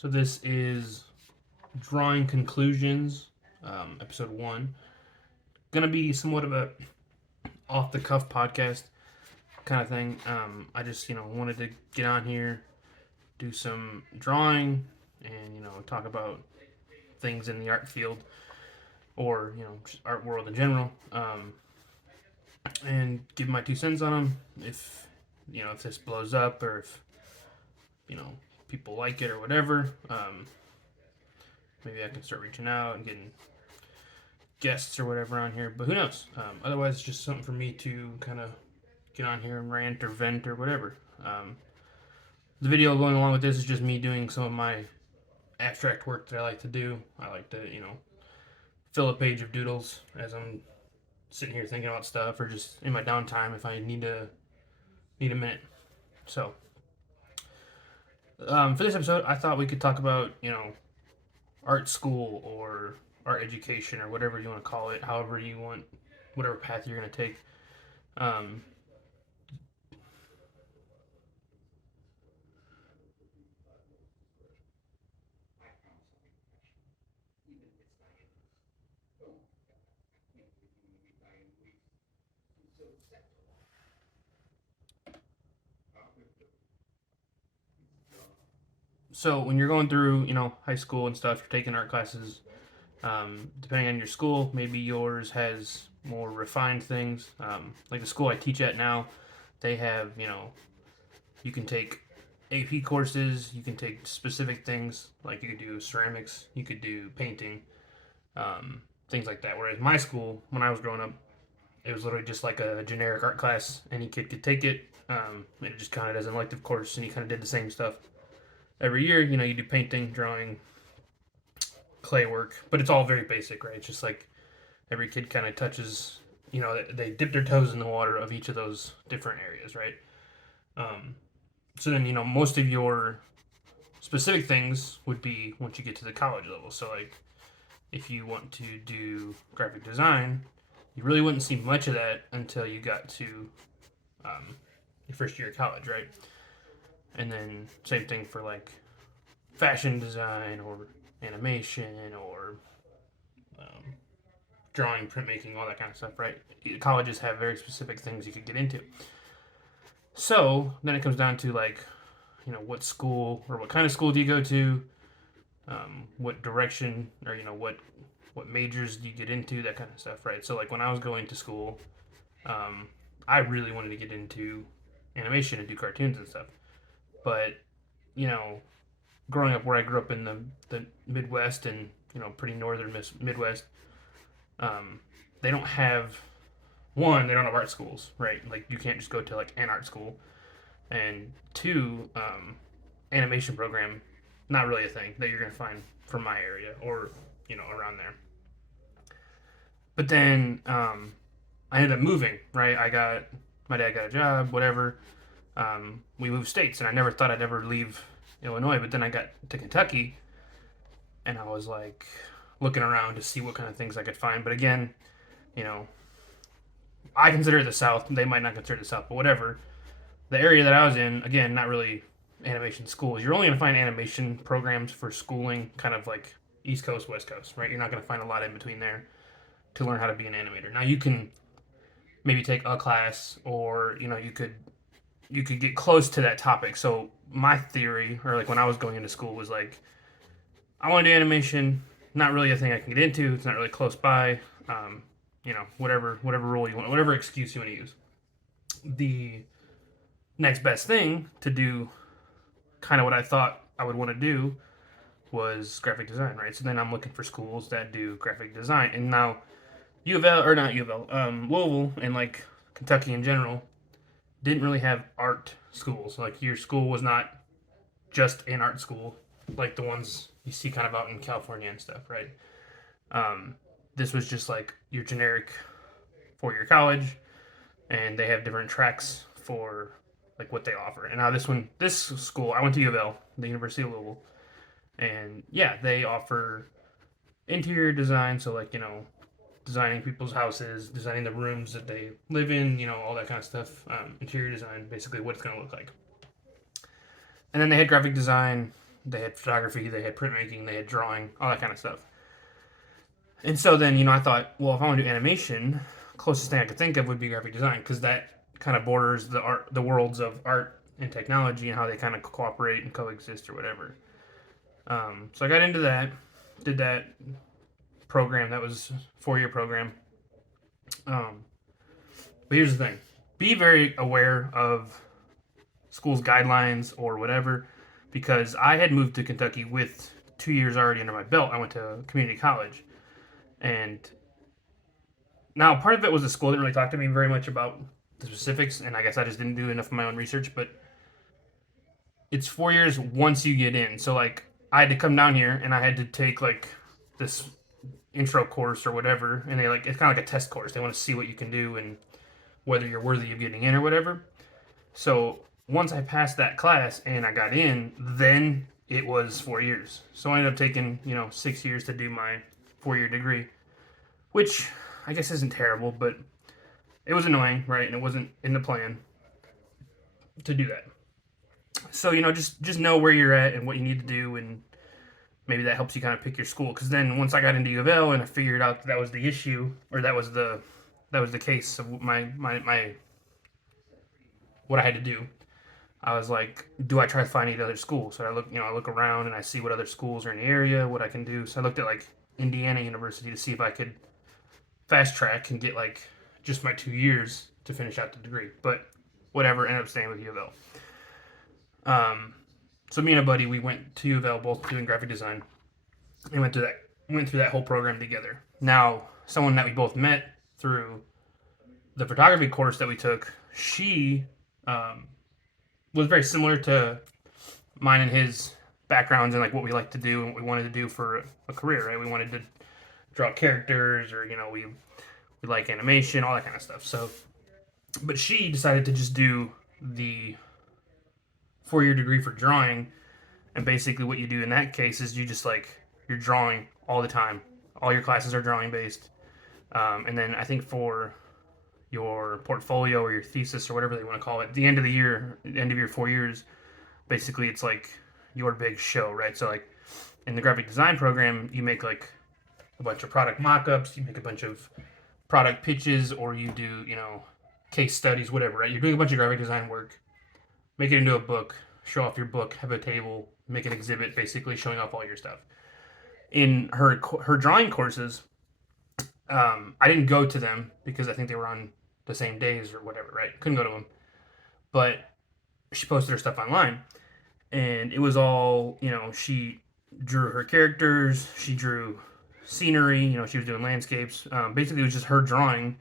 So this is drawing conclusions, episode 1. Gonna be somewhat of a off the cuff podcast kind of thing. I just wanted to get on here, do some drawing, and talk about things in the art field or just art world in general, and give my 2 cents on them. If this blows up or if people like it or whatever. Maybe I can start reaching out and getting guests or whatever on here, but who knows? Otherwise, it's just something for me to kind of get on here and rant or vent or whatever. The video going along with this is just me doing some of my abstract work that I like to do. I like to, fill a page of doodles as I'm sitting here thinking about stuff, or just in my downtime if I need a minute. So, for this episode, I thought we could talk about, art school or art education or whatever you want to call it, however you want, whatever path you're going to take. Um, so when you're going through, high school and stuff, you're taking art classes. Depending on your school, maybe yours has more refined things. Like the school I teach at now, they have, you can take AP courses, you can take specific things, like you could do ceramics, you could do painting, things like that. Whereas my school, when I was growing up, it was literally just like a generic art class. Any kid could take it. It just counted as an elective course, and you kind of did the same stuff every year. You do painting, drawing, clay work, but it's all very basic, right? It's just like every kid kind of touches, they dip their toes in the water of each of those different areas, right? So then, most of your specific things would be once you get to the college level. So, like, if you want to do graphic design, you really wouldn't see much of that until you got to your first year of college, right? And then, same thing for like fashion design or animation or drawing, printmaking, all that kind of stuff, right? Colleges have very specific things you could get into. So then it comes down to like, what school or what kind of school do you go to? What direction or what majors do you get into? That kind of stuff, right? So like when I was going to school, I really wanted to get into animation and do cartoons and stuff, but growing up where I grew up in the Midwest and pretty northern Midwest, they don't have they don't have art schools, right? Like you can't just go to like an art school, and two, animation program, not really a thing that you're gonna find from my area or around there. But then I ended up moving, right? My dad got a job, whatever. We moved states, and I never thought I'd ever leave Illinois, but then I got to Kentucky, and I was like looking around to see what kind of things I could find. But again, I consider it the South. They might not consider it the South, but whatever. The area that I was in, again, not really animation schools. You're only going to find animation programs for schooling, kind of like East Coast, West Coast, right? You're not going to find a lot in between there to learn how to be an animator. Now you can maybe take a class, or you could get close to that topic. So my theory, or like when I was going into school, was like, I want to do animation. Not really a thing I can get into. It's not really close by. Whatever role you want, whatever excuse you want to use. The next best thing to do, kind of what I thought I would want to do, was graphic design, right? So then I'm looking for schools that do graphic design, and now U of L, or not U of L, Louisville and like Kentucky in general didn't really have art schools. Like your school was not just an art school like the ones you see kind of out in California and stuff, right? This was just like your generic 4-year college, and they have different tracks for like what they offer. And now this school, I went to U of L, the University of Louisville, and yeah, they offer interior design, so like designing people's houses, designing the rooms that they live in, all that kind of stuff. Interior design, basically what it's going to look like. And then they had graphic design, they had photography, they had printmaking, they had drawing, all that kind of stuff. And so then, I thought, well, if I want to do animation, closest thing I could think of would be graphic design, because that kind of borders the worlds of art and technology and how they kind of cooperate and coexist or whatever. So I got into that, did that program. That was a 4-year program. But here's the thing: be very aware of school's guidelines or whatever, because I had moved to Kentucky with 2 years already under my belt. I went to community college, and now part of it was the school didn't really talk to me very much about the specifics, and I guess I just didn't do enough of my own research. But it's 4 years once you get in, so like I had to come down here and I had to take like this intro course or whatever, and they like it's kind of like a test course. They want to see what you can do and whether you're worthy of getting in or whatever. So once I passed that class and I got in, then it was 4 years. So I ended up taking 6 years to do my 4-year degree, which I guess isn't terrible, but it was annoying, right? And it wasn't in the plan to do that. So just know where you're at and what you need to do, and maybe that helps you kind of pick your school. Because then once I got into U of L and I figured out that was the issue, or that was the case of my what I had to do, I was like, do I try to find any other schools? So I look around and I see what other schools are in the area, what I can do. So I looked at like Indiana University to see if I could fast track and get like just my 2 years to finish out the degree. But whatever, ended up staying with U of L. So me and a buddy, we went to U of L, both doing graphic design, and went through that whole program together. Now, someone that we both met through the photography course that we took, she was very similar to mine and his backgrounds and like what we like to do and what we wanted to do for a career, right? We wanted to draw characters, or we like animation, all that kind of stuff. So, but she decided to just do the 4-year degree for drawing, and basically what you do in that case is you just like you're drawing all the time. All your classes are drawing based, and then I think for your portfolio or your thesis or whatever they want to call it, the end of your 4 years, basically it's like your big show, right? So like in the graphic design program, you make like a bunch of product mock-ups, you make a bunch of product pitches, or you do case studies, whatever, right? You're doing a bunch of graphic design work, make it into a book, show off your book, have a table, make an exhibit, basically showing off all your stuff. In her drawing courses, I didn't go to them because I think they were on the same days or whatever, right? Couldn't go to them. But she posted her stuff online, and it was all, she drew her characters, she drew scenery, she was doing landscapes. Basically, it was just her drawing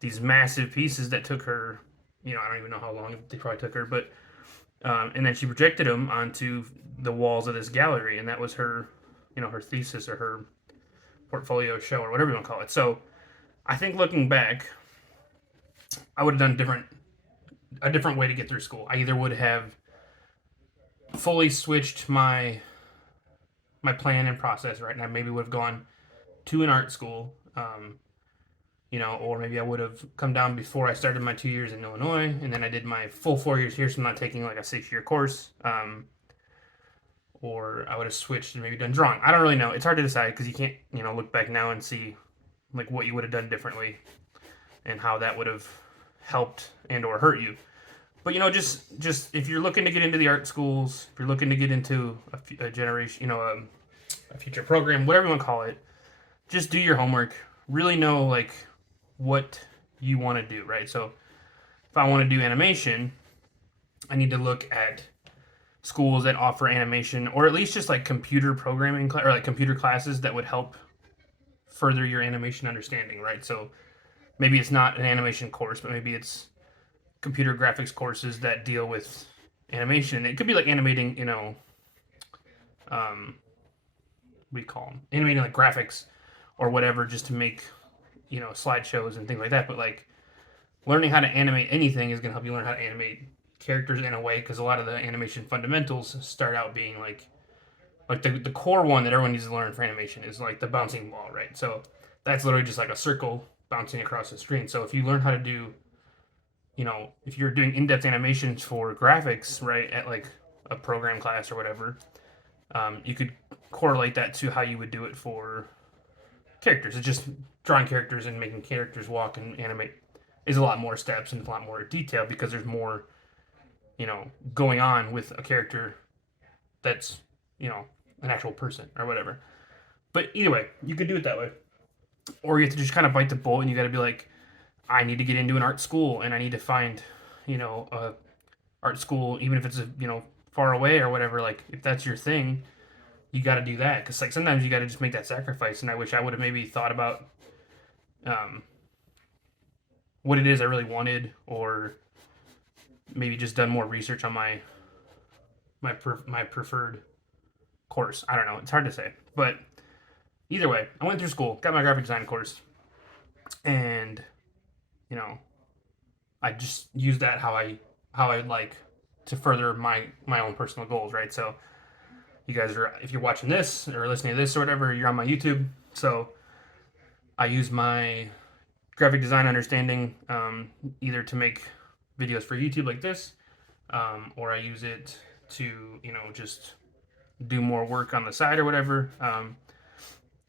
these massive pieces that took her, I don't even know how long they probably took her, but and then she projected them onto the walls of this gallery, and that was her, her thesis or her portfolio show or whatever you want to call it. So I think looking back, I would have done a different way to get through school. I either would have fully switched my plan and process, right? And I maybe would have gone to an art school, or maybe I would have come down before I started my 2 years in Illinois, and then I did my full 4 years here, so I'm not taking like a 6-year course. Or I would have switched and maybe done drawing. I don't really know. It's hard to decide because you can't, look back now and see like what you would have done differently and how that would have helped and or hurt you. But just if you're looking to get into the art schools, if you're looking to get into a generation, a future program, whatever you want to call it, just do your homework. Really know like what you want to do, right? So if I want to do animation, I need to look at schools that offer animation, or at least just like computer programming or like computer classes that would help further your animation understanding, right? So maybe it's not an animation course, but maybe it's computer graphics courses that deal with animation. It could be like animating, what do you call them? Animating like graphics or whatever, just to make, slideshows and things like that. But like learning how to animate anything is going to help you learn how to animate characters in a way, because a lot of the animation fundamentals start out being like the core one that everyone needs to learn for animation is like the bouncing ball, right? So that's literally just like a circle bouncing across the screen. So if you learn how to do, if you're doing in-depth animations for graphics, right, at like a program class or whatever, You could correlate that to how you would do it for characters. It's just drawing characters and making characters walk and animate is a lot more steps and a lot more detail because there's more, going on with a character that's, an actual person or whatever. But either way, you could do it that way. Or you have to just kind of bite the bullet and you got to be like, I need to get into an art school and I need to find, a art school, even if it's, far away or whatever. Like, if that's your thing, you got to do that. Because, like, sometimes you got to just make that sacrifice. And I wish I would have maybe thought about um, what it is I really wanted, or maybe just done more research on my preferred course. I don't know. It's hard to say. But either way, I went through school, got my graphic design course, and you know, I just used that how I like to further my own personal goals, right? So you guys are, if you're watching this or listening to this or whatever, you're on my YouTube. So I use my graphic design understanding either to make videos for YouTube like this, or I use it to just do more work on the side or whatever.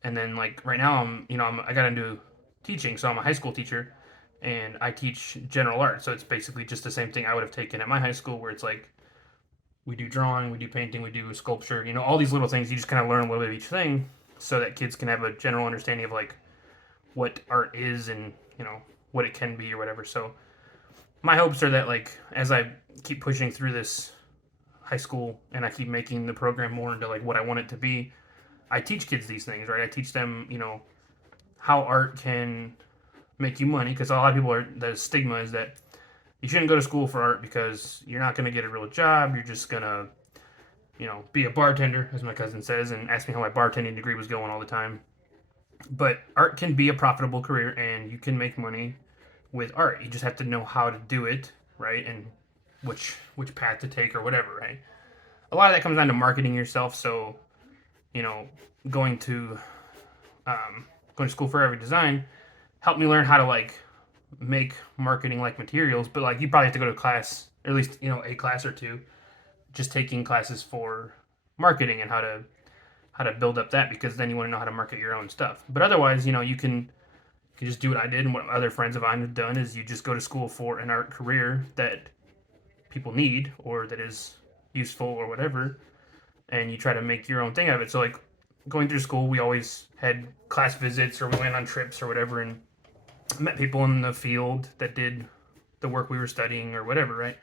And then like right now I got into teaching, so I'm a high school teacher, and I teach general art. So it's basically just the same thing I would have taken at my high school, where it's like we do drawing, we do painting, we do sculpture, all these little things. You just kind of learn a little bit of each thing so that kids can have a general understanding of like what art is and what it can be or whatever. So my hopes are that like as I keep pushing through this high school and I keep making the program more into like what I want it to be, I teach kids these things, right? I teach them, how art can make you money, because a lot of people the stigma is that you shouldn't go to school for art because you're not going to get a real job. You're just going to, be a bartender, as my cousin says, and ask me how my bartending degree was going all the time. But art can be a profitable career and you can make money with art. You just have to know how to do it, right? And which path to take or whatever, right? A lot of that comes down to marketing yourself. So, going to school for graphic design helped me learn how to like make marketing like materials. But like you probably have to go to class, or at least a class or two, just taking classes for marketing and how to build up that, because then you want to know how to market your own stuff. But otherwise, you can just do what I did, and what other friends of mine have done is you just go to school for an art career that people need or that is useful or whatever, and you try to make your own thing out of it. So like going through school, we always had class visits or we went on trips or whatever and met people in the field that did the work we were studying or whatever, right?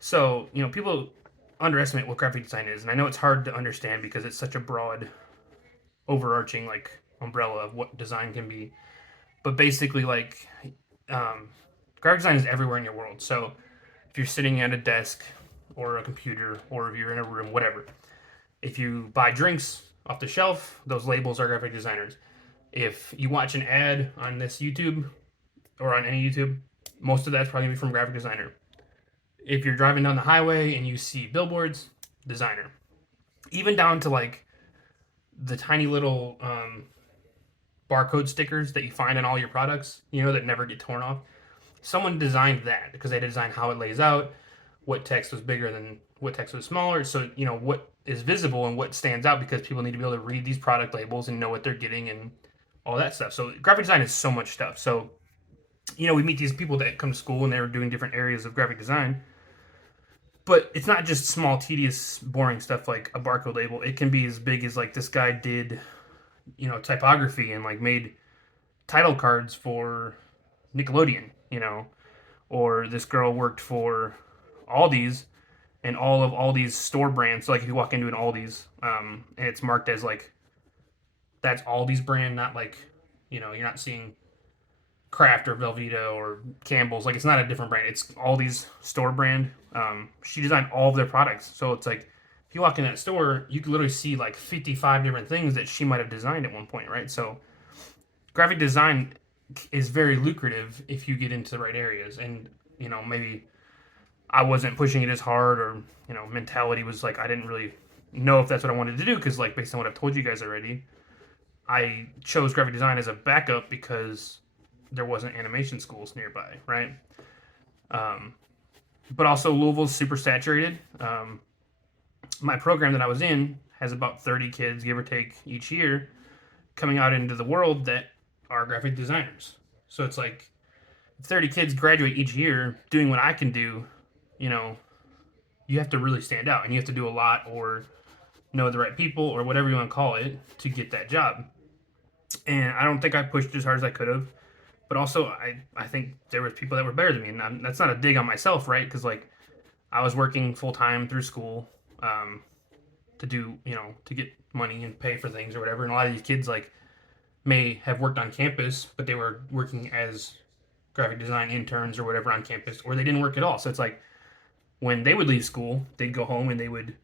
So, people underestimate what graphic design is, and I know it's hard to understand because it's such a broad, overarching like umbrella of what design can be. But basically, like, graphic design is everywhere in your world. So if you're sitting at a desk or a computer, or if you're in a room, whatever, if you buy drinks off the shelf, those labels are graphic designers. If you watch an ad on this YouTube or on any YouTube, most of that's probably gonna be from graphic designer. If you're driving down the highway and you see billboards, designer. Even down to like the tiny little barcode stickers that you find in all your products, that never get torn off. Someone designed that because they designed how it lays out, what text was bigger than what text was smaller. So, what is visible and what stands out, because people need to be able to read these product labels and know what they're getting and all that stuff. So graphic design is so much stuff. So, we meet these people that come to school and they're doing different areas of graphic design. But it's not just small, tedious, boring stuff like a barcode label. It can be as big as like this guy did, typography and like made title cards for Nickelodeon, or this girl worked for Aldi's and all of Aldi's store brands. So like if you walk into an Aldi's, and it's marked as like that's Aldi's brand, not like you're not seeing Kraft or Velveeta or Campbell's. Like it's not a different brand. It's Aldi's store brand. She designed all of their products. So it's like if you walk in that store, you can literally see like 55 different things that she might have designed at one point, right? So graphic design is very lucrative if you get into the right areas. And maybe I wasn't pushing it as hard, or mentality was like I didn't really know if that's what I wanted to do, because like based on what I've told you guys already, I chose graphic design as a backup because there wasn't animation schools nearby, right? But also Louisville's super saturated. My program that I was in has about 30 kids, give or take, each year coming out into the world that are graphic designers. So it's like 30 kids graduate each year doing what I can do, you know, you have to really stand out and you have to do a lot or know the right people or whatever you want to call it to get that job. And I don't think I pushed as hard as I could have. But also, I think there was people that were better than me. And that's not a dig on myself, right? Because, like, I was working full time through school to do, to get money and pay for things or whatever. And a lot of these kids, like, may have worked on campus, but they were working as graphic design interns or whatever on campus, or they didn't work at all. So it's like when they would leave school, they'd go home and they would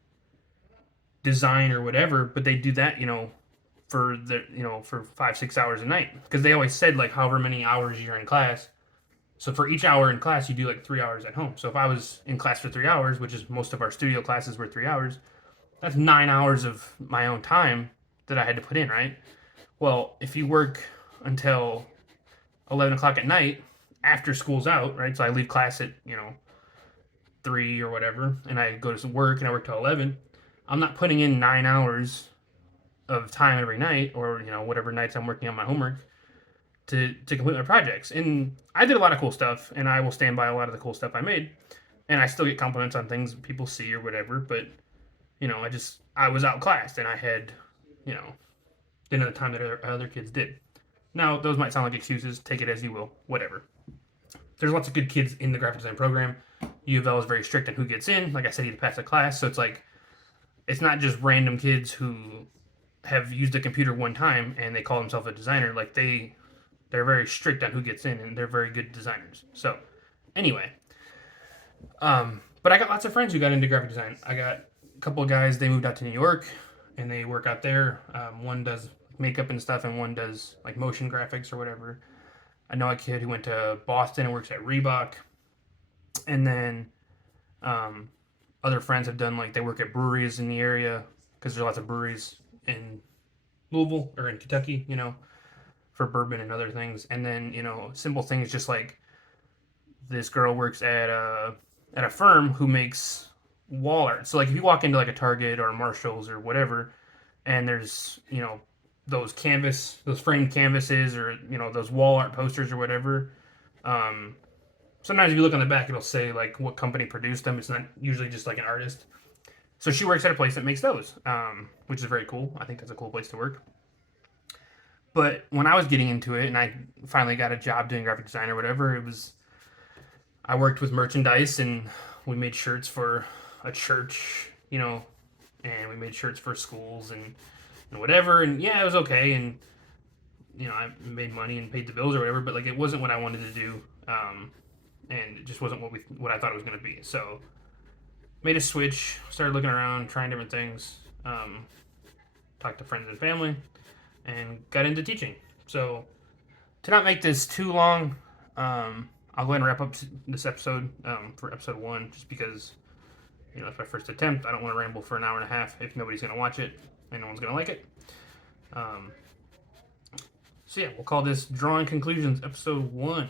design or whatever, but they'd do that, for for 5-6 hours a night because they always said like however many hours you're in class. So for each hour in class, you do like 3 hours at home. So if I was in class for 3 hours, which is most of our studio classes were 3 hours, that's 9 hours of my own time that I had to put in, right? Well, if you work until 11 o'clock at night after school's out, right? So I leave class at 3 or whatever, and I go to some work and I work till 11. I'm not putting in 9 hours of time every night or whatever nights I'm working on my homework to complete my projects. And I did a lot of cool stuff, and I will stand by a lot of the cool stuff I made, and I still get compliments on things people see or whatever, but I was outclassed and I had didn't have the time that other kids did. Now those might sound like excuses, take it as you will, whatever. There's lots of good kids in the graphic design program. U of L is very strict on who gets in. Like I said, you have to pass a class, so it's like it's not just random kids who have used a computer one time and they call themselves a designer. Like they're very strict on who gets in, and they're very good designers. So anyway, but I got lots of friends who got into graphic design. I got a couple of guys, they moved out to New York and they work out there. One does makeup and stuff, and one does like motion graphics or whatever. I know a kid who went to Boston and works at Reebok. And then other friends have done like they work at breweries in the area because there's lots of breweries in Louisville or in Kentucky, for bourbon and other things. And then simple things just like this girl works at a firm who makes wall art. So like if you walk into like a Target or a Marshalls or whatever, and there's those framed canvases or those wall art posters or whatever. Sometimes if you look on the back, it'll say like what company produced them. It's not usually just like an artist. So she works at a place that makes those, which is very cool. I think that's a cool place to work. But when I was getting into it and I finally got a job doing graphic design or whatever, I worked with merchandise and we made shirts for a church, and we made shirts for schools and whatever. And yeah, it was okay. And, I made money and paid the bills or whatever, but like it wasn't what I wanted to do. And it just wasn't what I thought it was going to be. So made a switch, started looking around, trying different things, talked to friends and family, and got into teaching. So to not make this too long, I'll go ahead and wrap up this episode for episode 1, just because it's my first attempt. I don't want to ramble for an hour and a half if nobody's going to watch it and no one's going to like it. So yeah, we'll call this Drawing Conclusions episode 1.